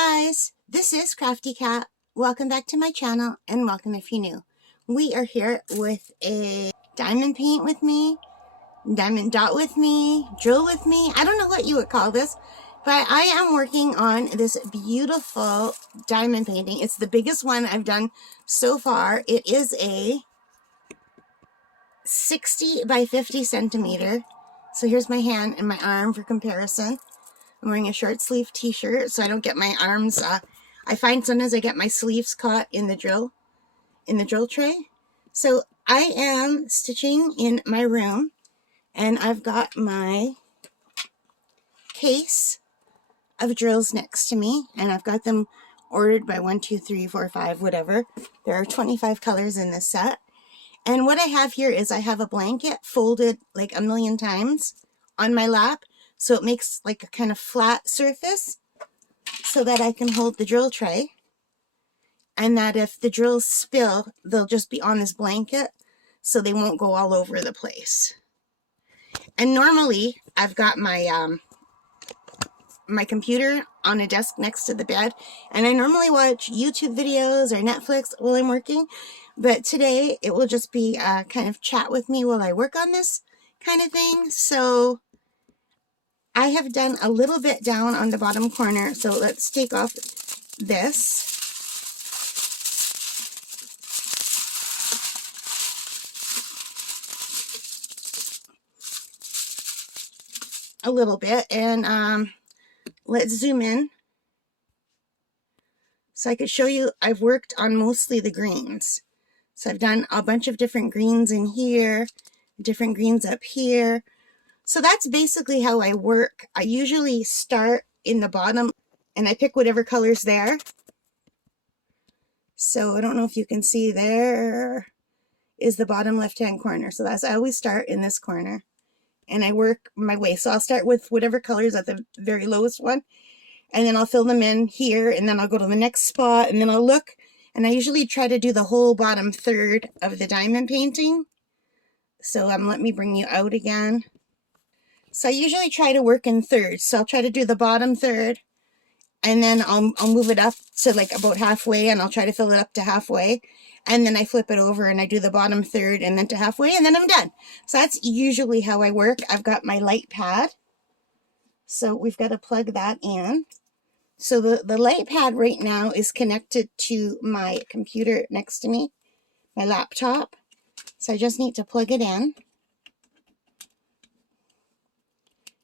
guys, this is Crafty Cat. Welcome back to my channel and welcome if you're new. We are here with a diamond paint with me, diamond dot with me, drill with me. I don't know what you would call this, but I am working on this beautiful diamond painting. It's the biggest one I've done so far. It is a 60 by 50 centimeter. So here's my hand and my arm for comparison. I'm wearing a short sleeve t-shirt so I don't get my arms, I find sometimes I get my sleeves caught in the drill tray. So I am stitching in my room and I've got my case of drills next to me and I've got them ordered by 1, 2, 3, 4, 5, whatever. There are 25 colors in this set. And what I have here is I have a blanket folded like a million times on my lap. So it makes like a kind of flat surface so that I can hold the drill tray. And that if the drills spill, they'll just be on this blanket so they won't go all over the place. And normally I've got my my computer on a desk next to the bed. And I normally watch YouTube videos or Netflix while I'm working. But today it will just be kind of chat with me while I work on this kind of thing. So I have done a little bit down on the bottom corner, so let's take off this. A little bit, and let's zoom in so I could show you I've worked on mostly the greens. So I've done a bunch of different greens in here, different greens up here. So that's basically how I work. I usually start in the bottom and I pick whatever color's there. So I don't know if you can see, there is the bottom left-hand corner. So that's, I always start in this corner and I work my way. So I'll start with whatever color's at the very lowest one and then I'll fill them in here and then I'll go to the next spot and then I'll look, and I usually try to do the whole bottom third of the diamond painting. So let me bring you out again. So I usually try to work in thirds. So I'll try to do the bottom third and then I'll move it up to like about halfway and I'll try to fill it up to halfway. And then I flip it over and I do the bottom third and then to halfway and then I'm done. So that's usually how I work. I've got my light pad. So we've got to plug that in. So the light pad right now is connected to my computer next to me, my laptop. So I just need to plug it in.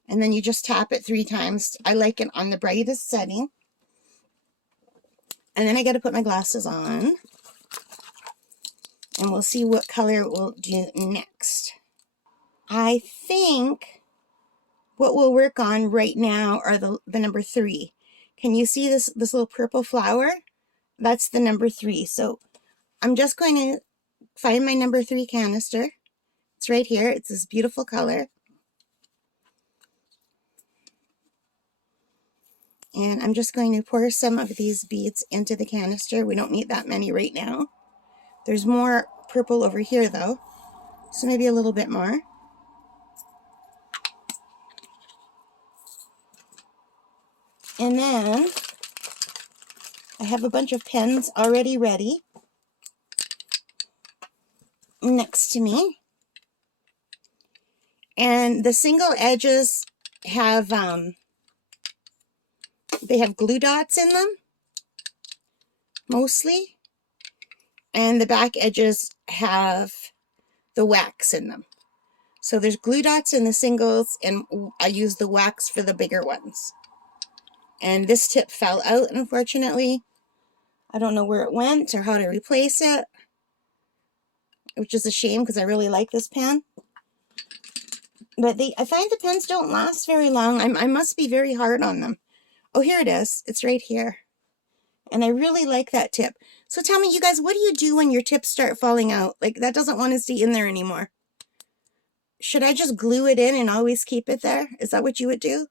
And then you just tap it 3 times. I like it on the brightest setting. And then I got to put my glasses on. And we'll see what color we'll do next. I think what we'll work on right now are the number 3. Can you see this little purple flower? That's the number 3. So I'm just going to find my number 3 canister. It's right here. It's this beautiful color. And I'm just going to pour some of these beads into the canister. We don't need that many right now. There's more purple over here though, so maybe a little bit more. And then I have a bunch of pens already ready next to me. And the single edges have they have glue dots in them, mostly. And the back edges have the wax in them. So there's glue dots in the singles, and I use the wax for the bigger ones. And this tip fell out, unfortunately. I don't know where it went or how to replace it, which is a shame because I really like this pen. But I find the pens don't last very long. I must be very hard on them. Oh, here it is. It's right here. And I really like that tip. So tell me, you guys, what do you do when your tips start falling out? Like, that doesn't want to stay in there anymore. Should I just glue it in and always keep it there? Is that what you would do?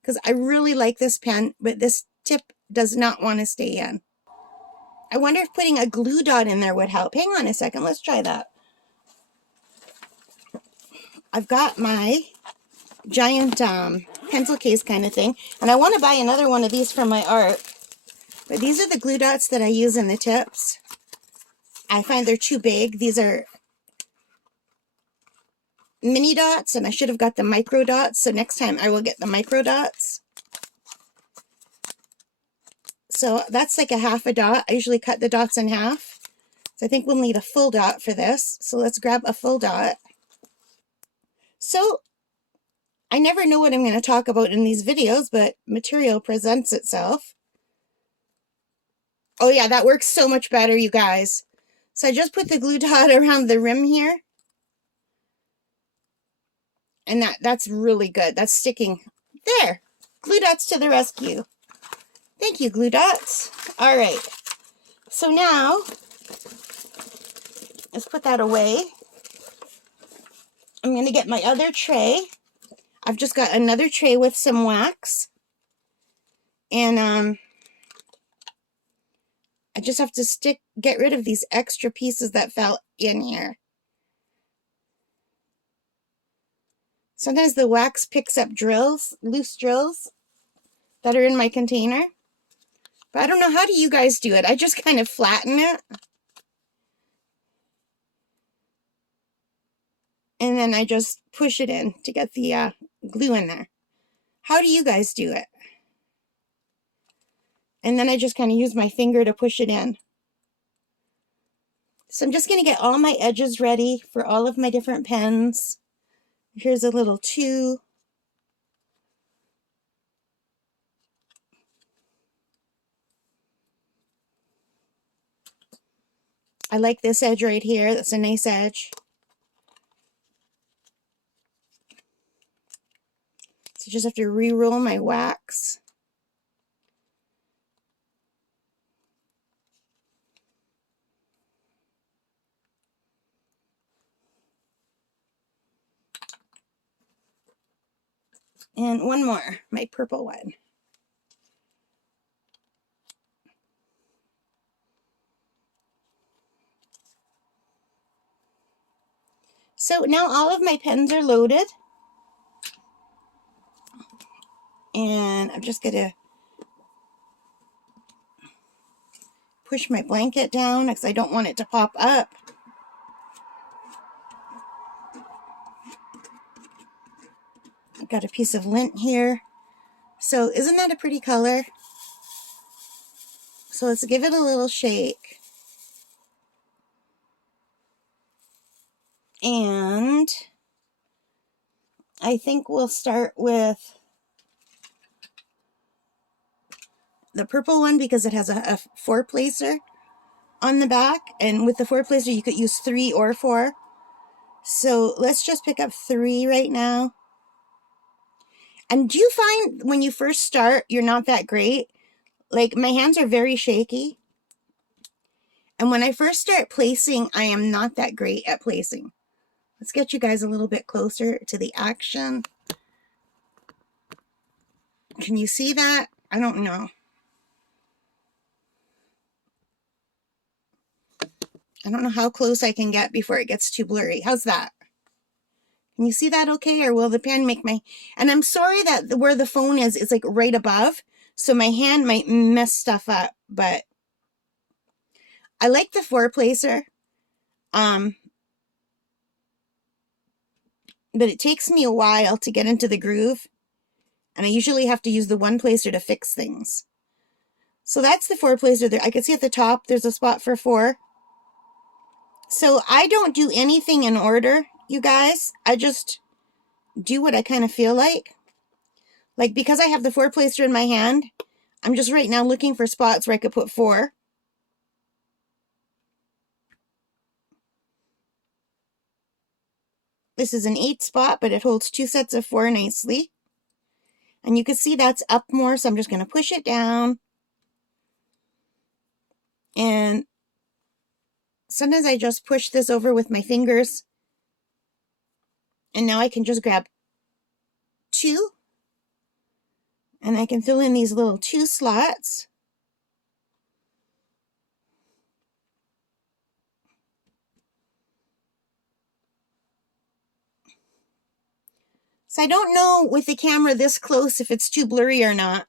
Because I really like this pen, but this tip does not want to stay in. I wonder if putting a glue dot in there would help. Hang on a second. Let's try that. I've got my giant pencil case kind of thing. And I want to buy another one of these for my art. But these are the glue dots that I use in the tips. I find they're too big. These are mini dots, and I should have got the micro dots, so next time I will get the micro dots. So that's like a half a dot. I usually cut the dots in half. So I think we'll need a full dot for this. So let's grab a full dot. So I never know what I'm going to talk about in these videos, but material presents itself. Oh yeah, that works so much better, you guys. So I just put the glue dot around the rim here. And that's really good. That's sticking. There. Glue dots to the rescue. Thank you, glue dots. All right. So now, let's put that away. I'm going to get my other tray. I've just got another tray with some wax. And I just have to get rid of these extra pieces that fell in here. Sometimes the wax picks up drills, loose drills that are in my container. But I don't know, how do you guys do it? I just kind of flatten it. And then I just push it in to get the glue in there. How do you guys do it? And then I just kind of use my finger to push it in. So I'm just going to get all my edges ready for all of my different pens. Here's a little 2. I like this edge right here. That's a nice edge. So just have to re-roll my wax. And one more, my purple one. So now all of my pens are loaded. And I'm just going to push my blanket down because I don't want it to pop up. I've got a piece of lint here. So isn't that a pretty color? So let's give it a little shake. And I think we'll start with the purple one because it has a 4-placer on the back. And with the 4-placer, you could use 3 or 4. So let's just pick up 3 right now. And do you find when you first start, you're not that great? Like, my hands are very shaky. And when I first start placing, I am not that great at placing. Let's get you guys a little bit closer to the action. Can you see that? I don't know. I don't know how close I can get before it gets too blurry. How's that? Can you see that okay? Or will the pen make my... And I'm sorry that where the phone is like right above. So my hand might mess stuff up. But I like the 4-placer. But it takes me a while to get into the groove. And I usually have to use the 1-placer to fix things. So that's the 4-placer there. I can see at the top there's a spot for 4. So I don't do anything in order, you guys. I just do what I kind of feel like. Like, because I have the 4-placer in my hand, I'm just right now looking for spots where I could put 4. This is an 8 spot, but it holds 2 sets of 4 nicely. And you can see that's up more, so I'm just going to push it down. And sometimes I just push this over with my fingers. And now I can just grab 2. And I can fill in these little 2 slots. So I don't know with the camera this close if it's too blurry or not.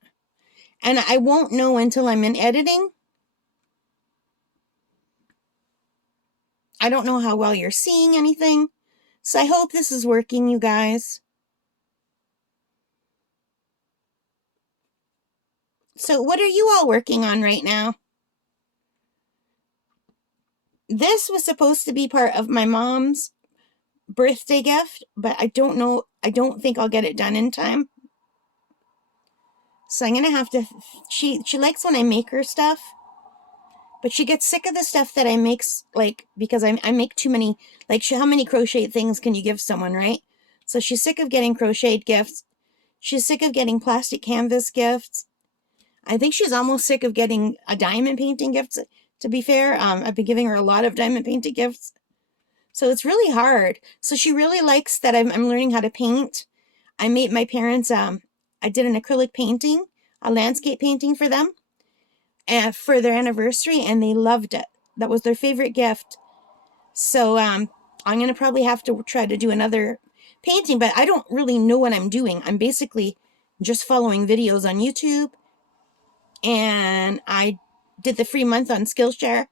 And I won't know until I'm in editing. I don't know how well you're seeing anything. So I hope this is working, you guys. So what are you all working on right now? This was supposed to be part of my mom's birthday gift, but I don't know. I don't think I'll get it done in time. So I'm going to have to, she likes when I make her stuff, but she gets sick of the stuff that I make, like, because I make too many, like, how many crocheted things can you give someone, right? So she's sick of getting crocheted gifts. She's sick of getting plastic canvas gifts. I think she's almost sick of getting a diamond painting gift, to be fair. I've been giving her a lot of diamond painting gifts. So it's really hard. So she really likes that I'm learning how to paint. I made my parents, I did an acrylic painting, a landscape painting for them, and for their anniversary, and they loved it. That was their favorite gift. So I'm going to probably have to try to do another painting, but I don't really know what I'm doing. I'm basically just following videos on YouTube, and I did the free month on Skillshare.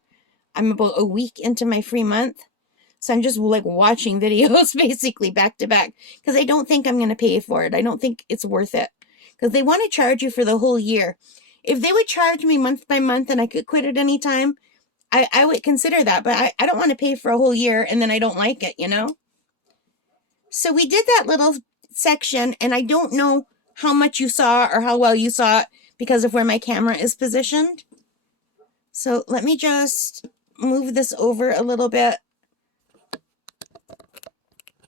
I'm about a week into my free month. So I'm just like watching videos basically back to back because I don't think I'm going to pay for it. I don't think it's worth it because they want to charge you for the whole year. If they would charge me month by month and I could quit at any time, I would consider that. But I don't want to pay for a whole year and then I don't like it, you know? So we did that little section, and I don't know how much you saw or how well you saw it because of where my camera is positioned. So let me just move this over a little bit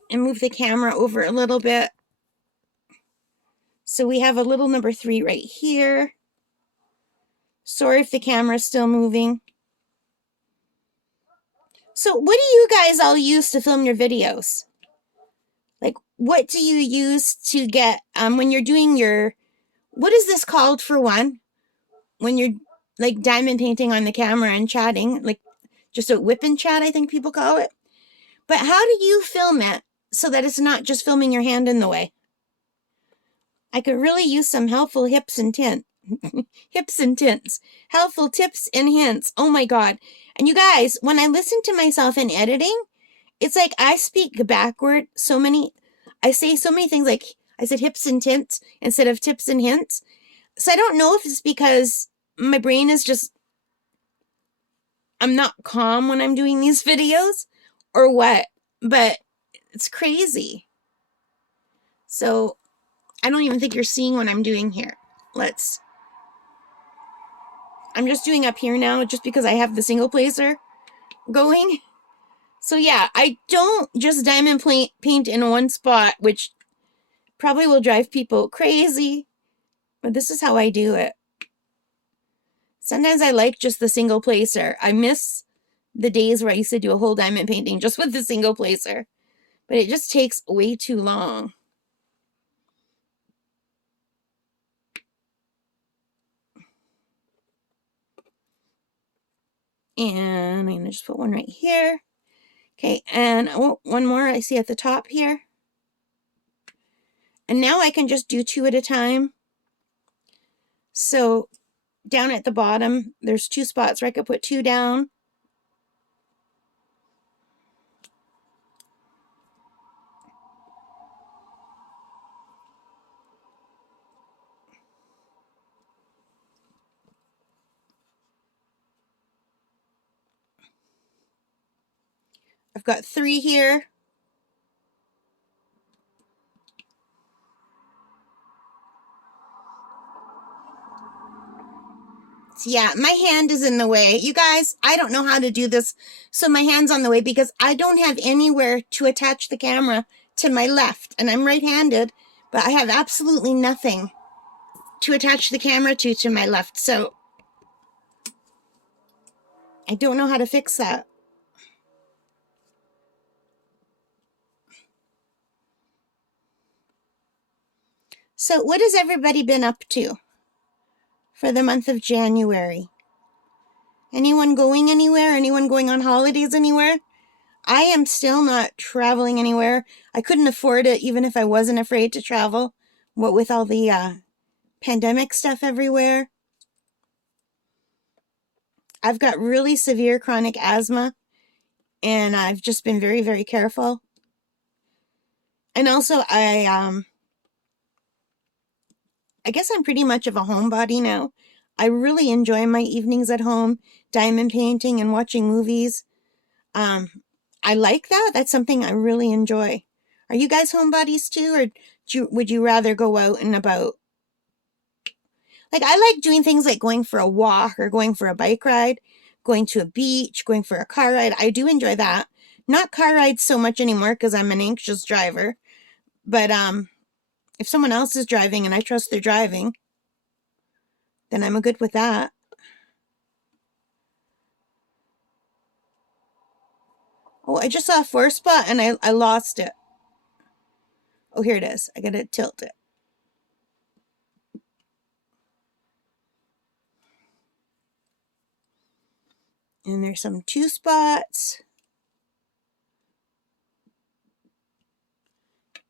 and move the camera over a little bit. So we have a little number 3 right here. Sorry if the camera's still moving. So what do you guys all use to film your videos? Like, what do you use to get, when you're doing your, what is this called for one? When you're like diamond painting on the camera and chatting, like just a WIP'n'Chat, I think people call it. But how do you film it so that it's not just filming your hand in the way? I could really use some helpful hips and tints. Helpful tips and hints. Oh my God. And you guys, when I listen to myself in editing, it's like I speak backward I say so many things, like I said hips and tints instead of tips and hints. So I don't know if it's because my brain is just, I'm not calm when I'm doing these videos or what, but it's crazy. So I don't even think you're seeing what I'm doing here. I'm just doing up here now just because I have the single placer going. So yeah, I don't just diamond paint in one spot, which probably will drive people crazy, but this is how I do it. Sometimes I like just the single placer. I miss the days where I used to do a whole diamond painting just with the single placer, but it just takes way too long. And I'm going to just put one right here. Okay, and I want one more I see at the top here. And now I can just do 2 at a time. So down at the bottom, there's 2 spots where I could put 2 down. I've got 3 here. So yeah, my hand is in the way. You guys, I don't know how to do this. So my hand's on the way because I don't have anywhere to attach the camera to my left. And I'm right-handed, but I have absolutely nothing to attach the camera to my left. So I don't know how to fix that. So what has everybody been up to for the month of January? Anyone going anywhere? Anyone going on holidays anywhere? I am still not traveling anywhere. I couldn't afford it even if I wasn't afraid to travel. What with all the pandemic stuff everywhere. I've got really severe chronic asthma, and I've just been very, very careful. And also, I guess I'm pretty much of a homebody now. I really enjoy my evenings at home, diamond painting and watching movies. I like that. That's something I really enjoy. Are you guys homebodies too, or would you rather go out and about? Like, I like doing things like going for a walk or going for a bike ride, going to a beach, going for a car ride. I do enjoy that. Not car rides so much anymore because I'm an anxious driver. But if someone else is driving and I trust their driving, then I'm good with that. Oh, I just saw a 4 spot and I lost it. Oh, here it is. I gotta tilt it. And there's some 2 spots.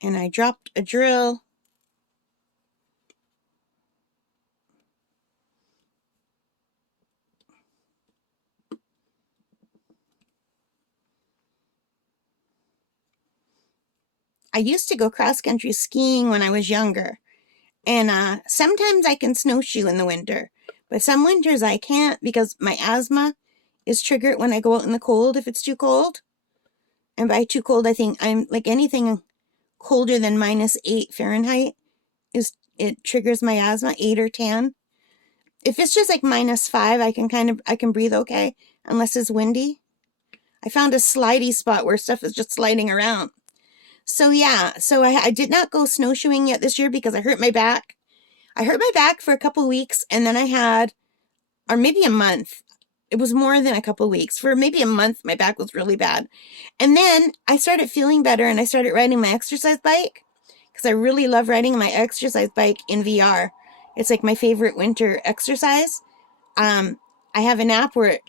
And I dropped a drill. I used to go cross-country skiing when I was younger. And sometimes I can snowshoe in the winter. But some winters I can't because my asthma is triggered when I go out in the cold if it's too cold. And by too cold, I think I'm like anything colder than -8 Fahrenheit it triggers my asthma, 8 or 10. If it's just like -5, I can breathe okay unless it's windy. I found a slidey spot where stuff is just sliding around. So yeah, so I did not go snowshoeing yet this year because I hurt my back. I hurt my back for a couple weeks, and then I had, or maybe a month. It was more than a couple weeks. For maybe a month, my back was really bad. And then I started feeling better, and I started riding my exercise bike because I really love riding my exercise bike in VR. It's like my favorite winter exercise. I have an app where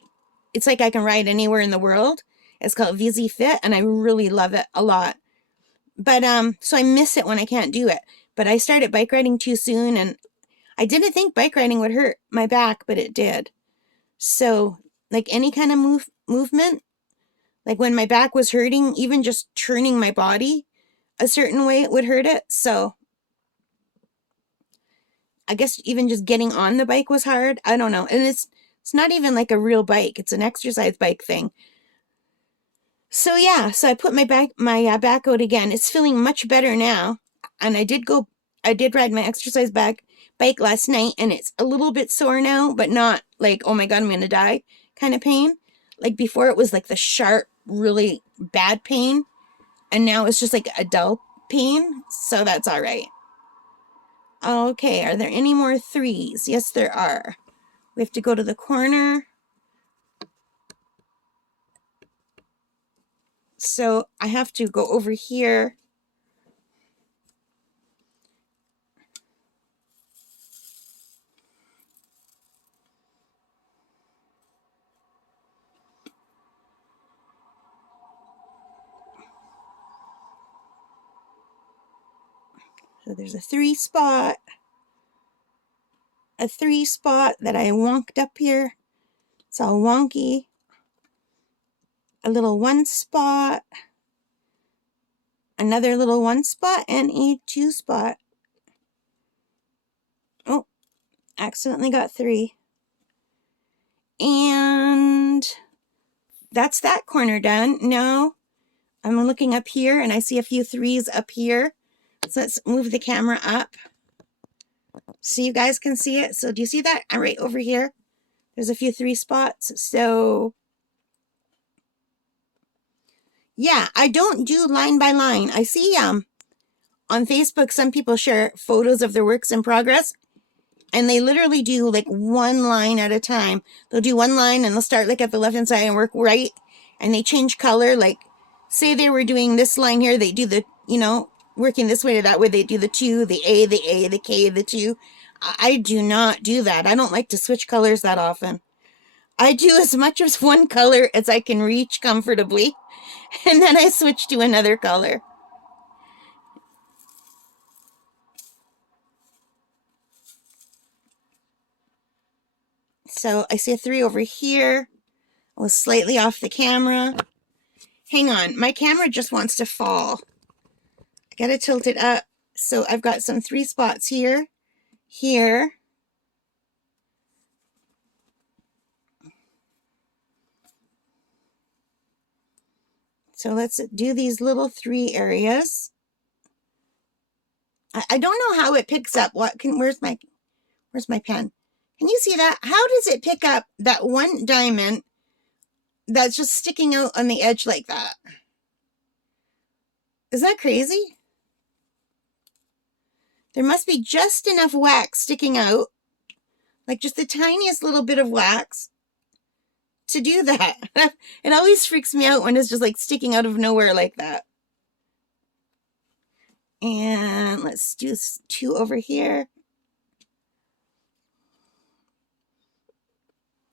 it's like I can ride anywhere in the world. It's called VZ Fit, and I really love it a lot. But so I miss it when I can't do it. But I started bike riding too soon, and I didn't think bike riding would hurt my back, but it did. So, like any kind of movement, like when my back was hurting, even just turning my body a certain way, it would hurt it. So, I guess even just getting on the bike was hard. I don't know. And it's not even like a real bike. It's an exercise bike thing. So yeah, so I put my back out again. It's feeling much better now. And I did ride my exercise bike last night, and it's a little bit sore now, but not like, oh my God, I'm going to die kind of pain. Like before it was like the sharp, really bad pain. And now it's just like a dull pain. So that's all right. Okay, are there any more 3s? Yes, there are. We have to go to the corner. So I have to go over here. So there's a 3 spot that I wonked up here. It's all wonky. A little 1 spot, another little 1 spot, and a 2 spot. Oh, accidentally got 3. And that's that corner done. Now I'm looking up here and I see a few 3s up here. So let's move the camera up so you guys can see it. So do you see that? I'm right over here. There's a few 3 spots. So yeah, I don't do line by line. I see on Facebook some people share photos of their works in progress, and they literally do like 1 line at a time. They'll do 1 line and they'll start like at the left hand side and work right, and they change color. Like say they were doing this line here, they do the, working this way to that way, they do the 2, the A, the K, the 2. I do not do that. I don't like to switch colors that often. I do as much as 1 color as I can reach comfortably, and then I switch to another color. So I see a 3 over here. I was slightly off the camera. Hang on, my camera just wants to fall. I gotta tilt it up. So I've got some 3 spots here, here, so let's do these little 3 areas. I don't know how it picks up. Where's my pen? Can you see that? How does it pick up that one diamond that's just sticking out on the edge like that? Is that crazy? There must be just enough wax sticking out, like just the tiniest little bit of wax to do that. It always freaks me out when it's just like sticking out of nowhere like that. And let's do 2 over here.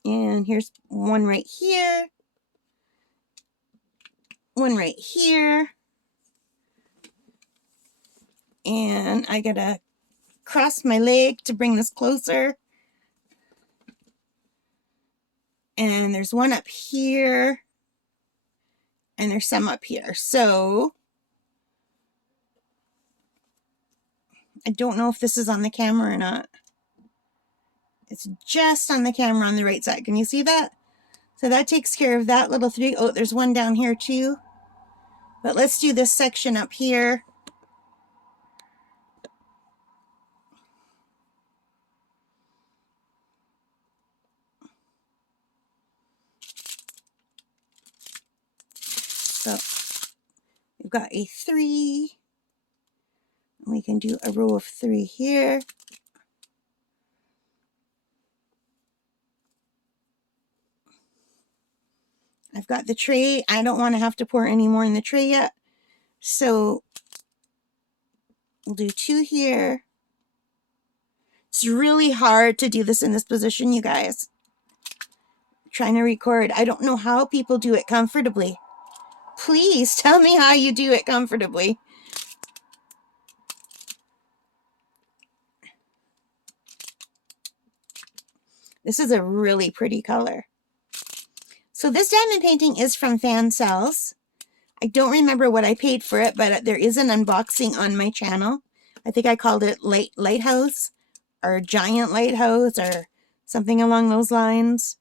And here's 1 right here. 1 right here. And I gotta cross my leg to bring this closer. And there's 1 up here. And there's some up here. So I don't know if this is on the camera or not. It's just on the camera on the right side. Can you see that? So that takes care of that little 3. Oh, there's 1 down here too. But let's do this section up here. So we've got a 3. We can do a row of 3 here. I've got the tray. I don't want to have to pour any more in the tray yet. So we'll do 2 here. It's really hard to do this in this position, you guys. I'm trying to record. I don't know how people do it comfortably. Please tell me how you do it comfortably. This is a really pretty color. So this diamond painting is from Fan Cells. I don't remember what I paid for it, but there is an unboxing on my channel. I think I called it Lighthouse or Giant Lighthouse or something along those lines.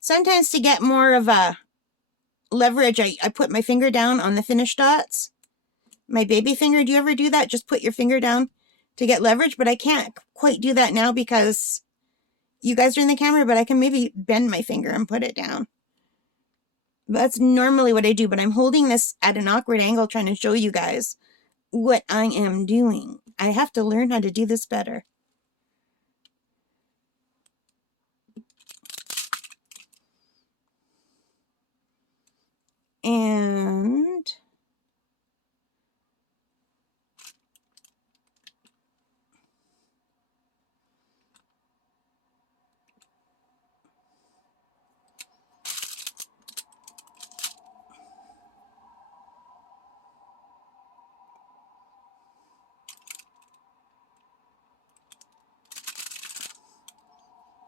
Sometimes to get more of a leverage, I put my finger down on the finished dots. My baby finger, do you ever do that? Just put your finger down to get leverage, but I can't quite do that now because you guys are in the camera, but I can maybe bend my finger and put it down. That's normally what I do, but I'm holding this at an awkward angle trying to show you guys what I am doing. I have to learn how to do this better. And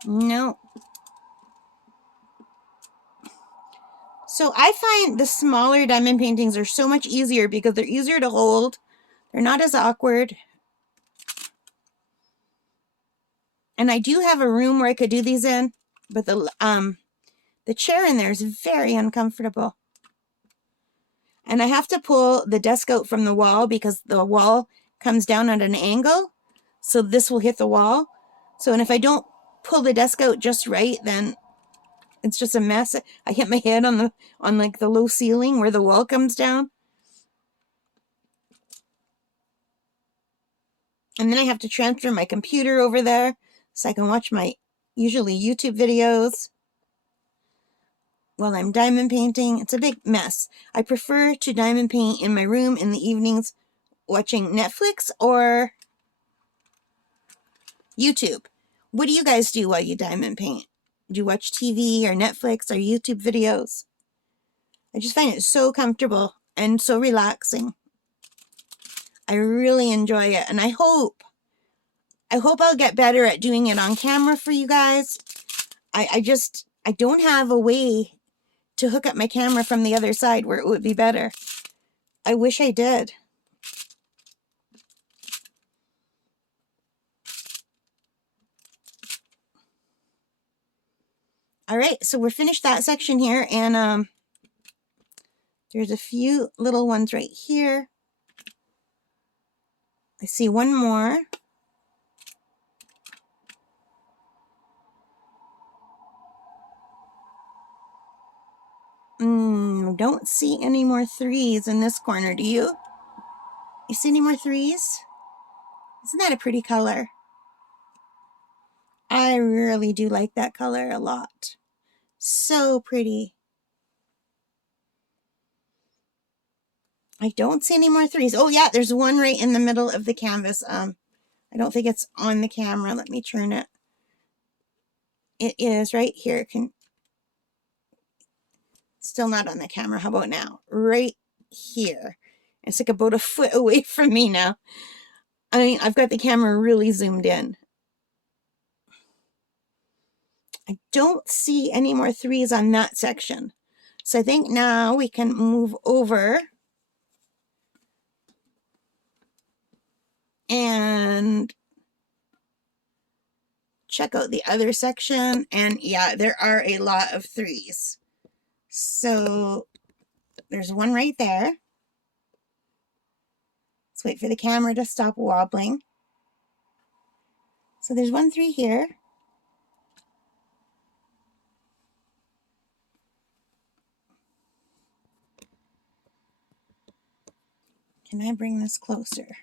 no. So I find the smaller diamond paintings are so much easier because they're easier to hold. They're not as awkward. And I do have a room where I could do these in, but the chair in there is very uncomfortable. And I have to pull the desk out from the wall because the wall comes down at an angle. So this will hit the wall. So, and if I don't pull the desk out just right, then it's just a mess. I hit my head on like the low ceiling where the wall comes down. And then I have to transfer my computer over there so I can watch my usually YouTube videos while I'm diamond painting. It's a big mess. I prefer to diamond paint in my room in the evenings watching Netflix or YouTube. What do you guys do while you diamond paint? do watch TV or Netflix or YouTube videos. I just find it so comfortable and so relaxing. I really enjoy it, and I hope I'll get better at doing it on camera for you guys. I don't have a way to hook up my camera from the other side where it would be better. I wish I did. All right, so we're finished that section here, and there's a few little ones right here. I see one more. Don't see any more 3s in this corner, do you? You see any more 3s? Isn't that a pretty color? I really do like that color a lot. So pretty. I don't see any more 3s. Oh yeah, there's one right in the middle of the canvas. I don't think it's on the camera. Let me turn it. It is right here. Still not on the camera. How about now? Right here. It's like about a foot away from me now. I mean, I've got the camera really zoomed in. I don't see any more 3s on that section. So I think now we can move over and check out the other section. And yeah, there are a lot of 3s. So there's one right there. Let's wait for the camera to stop wobbling. So there's 1 3 here. Can I bring this closer?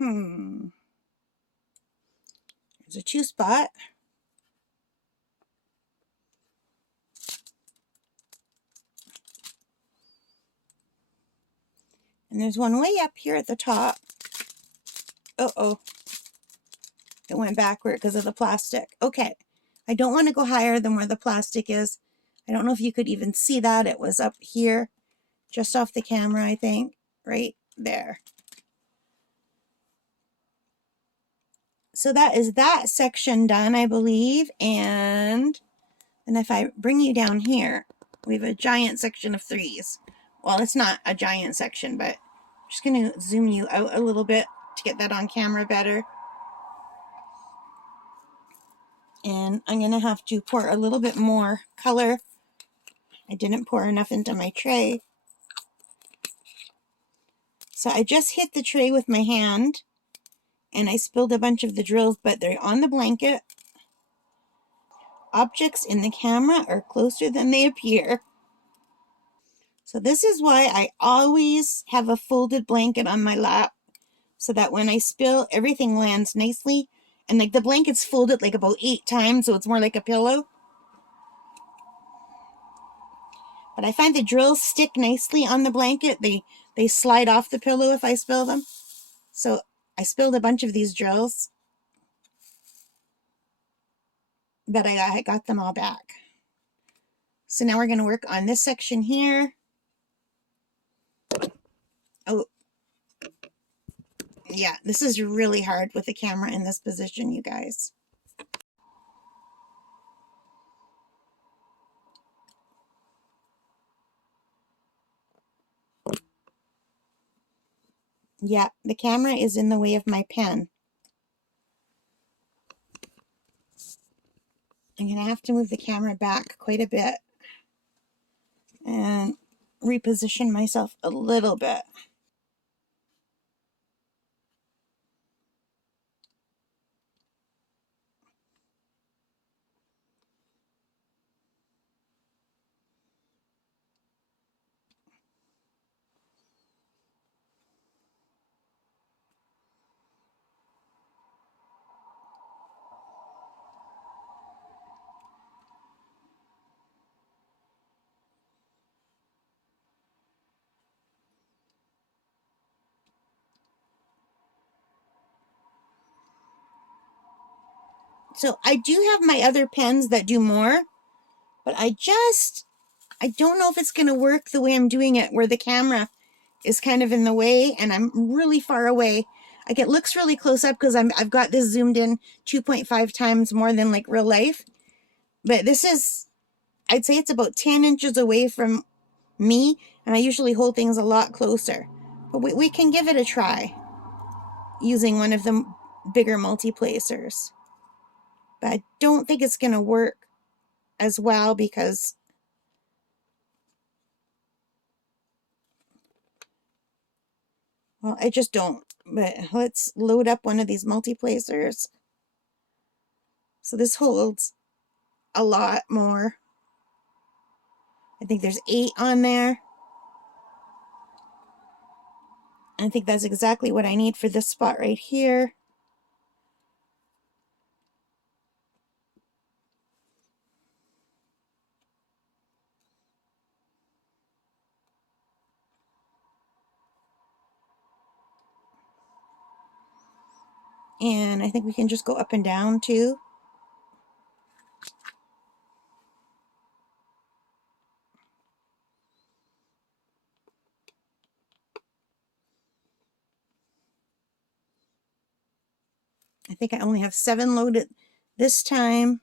There's a 2 spot. And there's one way up here at the top. Uh-oh. It went backward because of the plastic. Okay. I don't want to go higher than where the plastic is. I don't know if you could even see that. It was up here, just off the camera, I think. Right there. So that is that section done, I believe. And if I bring you down here, we have a giant section of 3s. Well, it's not a giant section, but I'm just going to zoom you out a little bit to get that on camera better. And I'm going to have to pour a little bit more color. I didn't pour enough into my tray. So I just hit the tray with my hand, and I spilled a bunch of the drills, but they're on the blanket. Objects in the camera are closer than they appear. So this is why I always have a folded blanket on my lap, so that when I spill, everything lands nicely. And like the blanket's folded like about 8 times, so it's more like a pillow. But I find the drills stick nicely on the blanket. They slide off the pillow if I spill them. So I spilled a bunch of these drills, but I got them all back. So now we're going to work on this section here. Oh, yeah, this is really hard with the camera in this position, you guys. Yeah, the camera is in the way of my pen. I'm going to have to move the camera back quite a bit and reposition myself a little bit. So I do have my other pens that do more, but I don't know if it's going to work the way I'm doing it, where the camera is kind of in the way and I'm really far away. Like, it looks really close up because I've got this zoomed in 2.5 times more than like real life. But this is, I'd say it's about 10 inches away from me, and I usually hold things a lot closer. But we can give it a try using one of the bigger multi-placers. But I don't think it's going to work as well because, well, I just don't. But let's load up one of these multi-placers. So this holds a lot more. I think there's 8 on there. I think that's exactly what I need for this spot right here. And I think we can just go up and down too. I think I only have 7 loaded this time.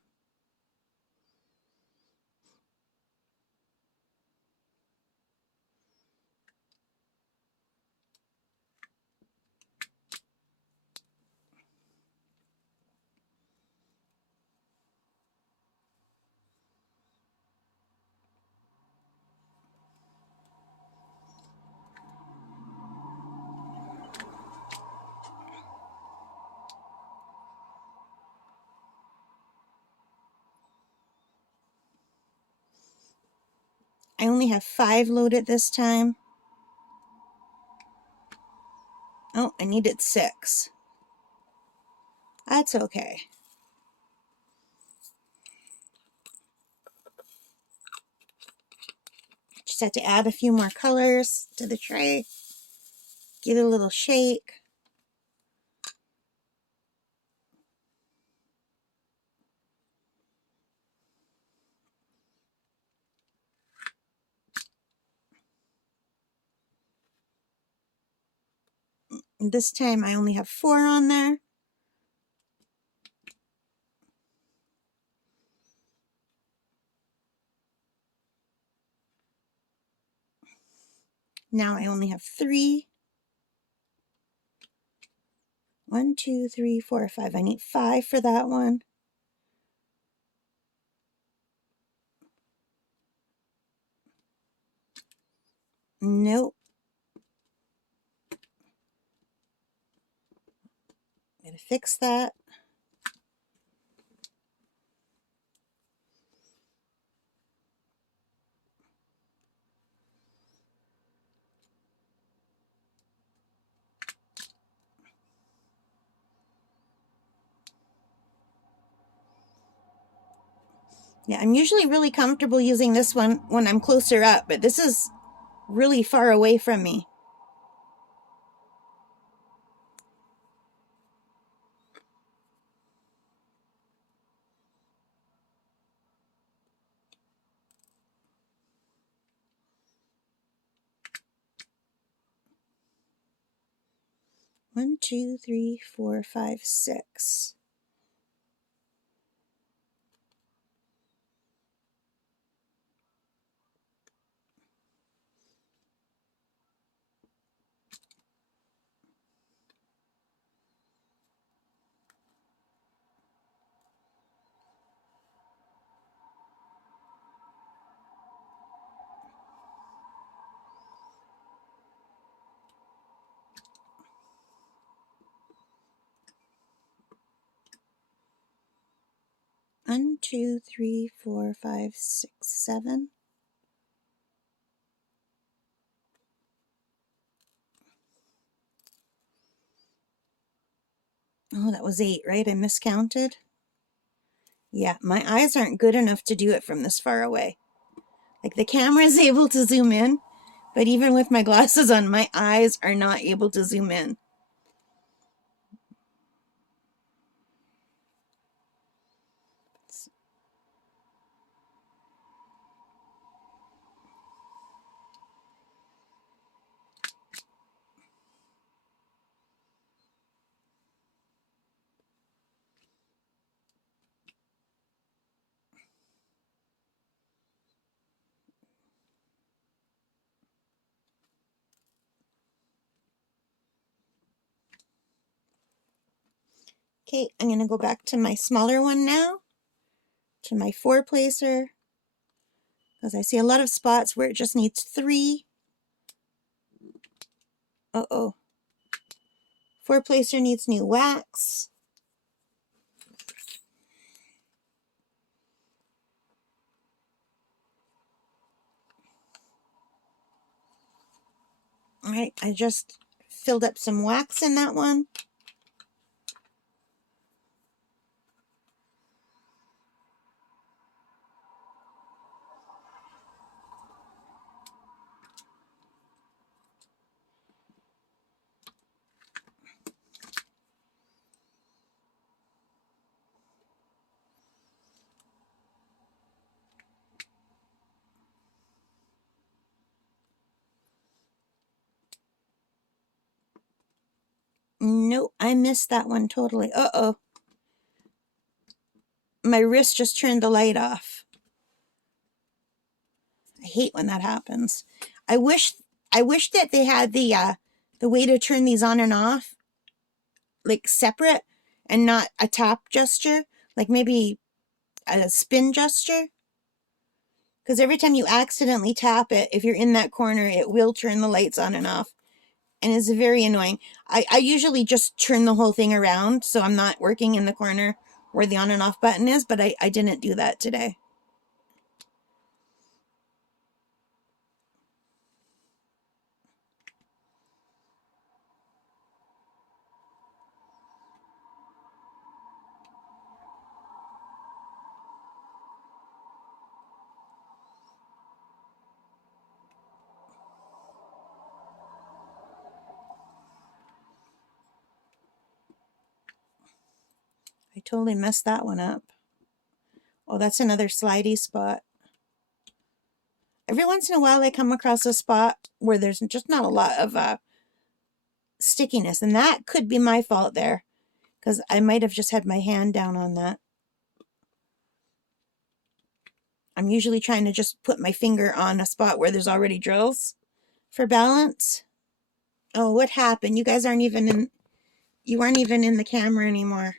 I only have 5 loaded this time. Oh, I needed 6. That's okay. Just have to add a few more colors to the tray. Give it a little shake. And this time I only have 4 on there. Now I only have 3. 1, 2, 3, 4, 5. I need 5 for that one. Nope. Gotta fix that. Yeah, I'm usually really comfortable using this one when I'm closer up, but this is really far away from me. 1, 2, 3, 4, 5, 6. One, 2, 3, 4, 5, 6, 7. Oh, that was 8, right? I miscounted. Yeah, my eyes aren't good enough to do it from this far away. Like, the camera is able to zoom in, but even with my glasses on, my eyes are not able to zoom in. Okay, I'm going to go back to my smaller one now, to my 4-placer, because I see a lot of spots where it just needs 3. Uh-oh. 4-placer needs new wax. All right, I just filled up some wax in that one. Nope, I missed that one totally. Uh-oh. My wrist just turned the light off. I hate when that happens. I wish that they had the way to turn these on and off like separate and not a tap gesture, like maybe a spin gesture. Because every time you accidentally tap it, if you're in that corner, it will turn the lights on and off. And it's very annoying. I usually just turn the whole thing around so I'm not working in the corner where the on and off button is, but I didn't do that today. I totally messed that one up. Oh, that's another slidey spot. Every once in a while I come across a spot where there's just not a lot of stickiness, and that could be my fault there, because I might have just had my hand down on that. I'm usually trying to just put my finger on a spot where there's already drills for balance. Oh, what happened? You guys aren't even in the camera anymore.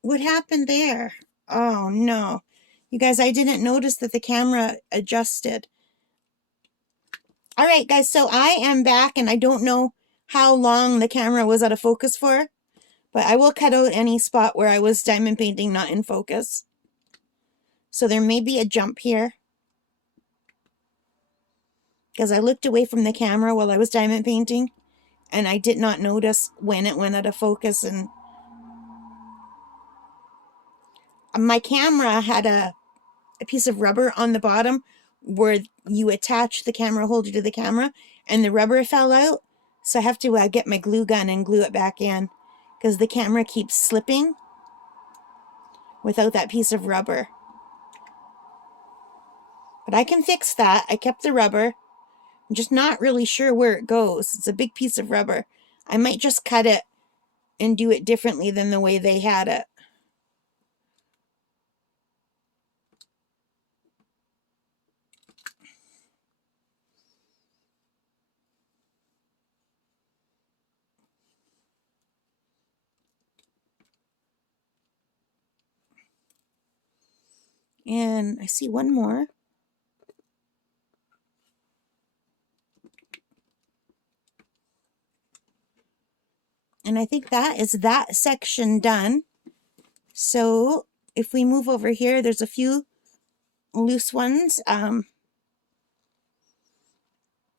What happened there? Oh no. You guys, I didn't notice that the camera adjusted. All right, guys, so I am back, and I don't know how long the camera was out of focus for, but I will cut out any spot where I was diamond painting not in focus. So there may be a jump here, because I looked away from the camera while I was diamond painting, and I did not notice when it went out of focus. And my camera had a piece of rubber on the bottom where you attach the camera holder to the camera, and the rubber fell out. So I have to get my glue gun and glue it back in, because the camera keeps slipping without that piece of rubber. But I can fix that. I kept the rubber. I'm just not really sure where it goes. It's a big piece of rubber. I might just cut it and do it differently than the way they had it. And I see one more. And I think that is that section done. So if we move over here, there's a few loose ones.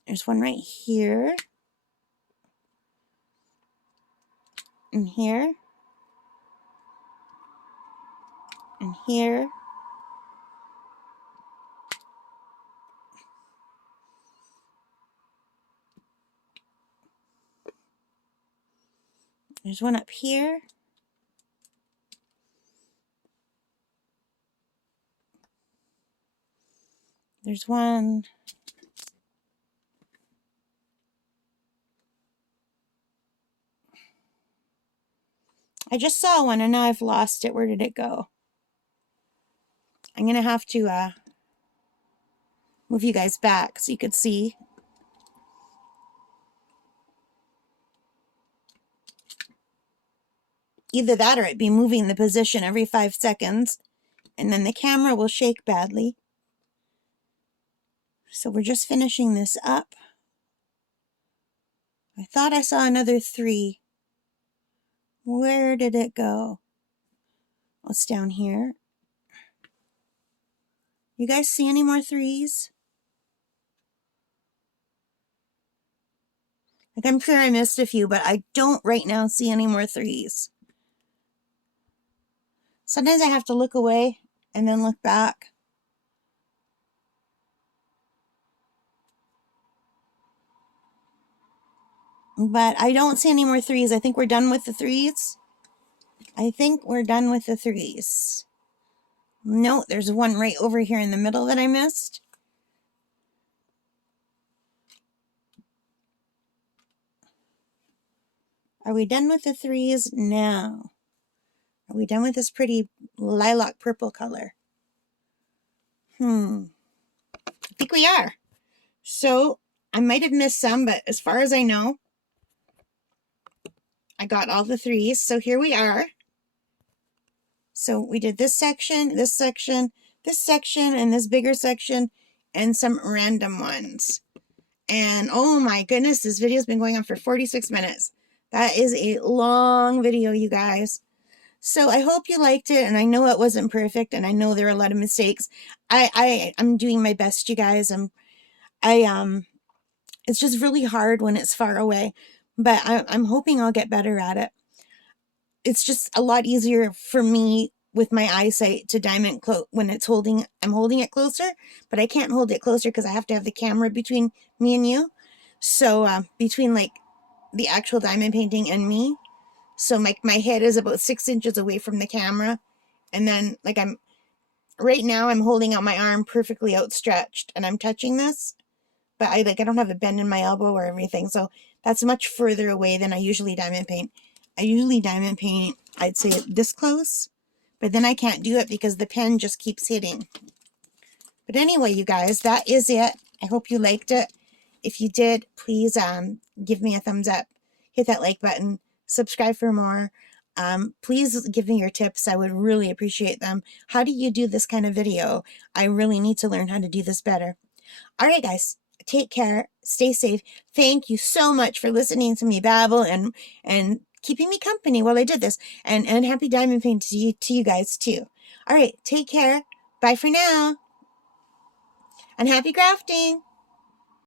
There's one right here. And here. And here. There's one up here. There's one. I just saw one and now I've lost it. Where did it go? I'm going to have to move you guys back so you could see. Either that or it'd be moving the position every 5 seconds and then the camera will shake badly. So we're just finishing this up. I thought I saw another 3. Where did it go? Oh, it's down here. You guys see any more 3s? Like, I'm sure I missed a few, but I don't right now see any more 3s. Sometimes I have to look away and then look back. But I don't see any more 3s. I think we're done with the 3s. I think we're done with the 3s. No, there's one right over here in the middle that I missed. Are we done with the 3s? No. Are we done with this pretty lilac purple color? I think we are. So I might have missed some, but as far as I know, I got all the 3s. So here we are. So we did this section, this section, this section, and this bigger section, and some random ones. And oh my goodness, this video's been going on for 46 minutes. That is a long video, you guys. So I hope you liked it, and I know it wasn't perfect, and I know there are a lot of mistakes. I'm doing my best, you guys. It's just really hard when it's far away, but I'm hoping I'll get better at it. It's just a lot easier for me with my eyesight to diamond when it's I'm holding it closer, but I can't hold it closer because I have to have the camera between me and you. So between like the actual diamond painting and me. So my head is about 6 inches away from the camera. And then like right now I'm holding out my arm perfectly outstretched and I'm touching this, but I don't have a bend in my elbow or everything. So that's much further away than I usually diamond paint. I usually diamond paint, I'd say this close, but then I can't do it because the pen just keeps hitting. But anyway, you guys, that is it. I hope you liked it. If you did, please give me a thumbs up. Hit that like button. Subscribe for more. Please give me your tips. I would really appreciate them. How do you do this kind of video? I really need to learn how to do this better. All right, guys. Take care. Stay safe. Thank you so much for listening to me babble and keeping me company while I did this. And happy diamond painting to you guys too. All right. Take care. Bye for now. And happy crafting.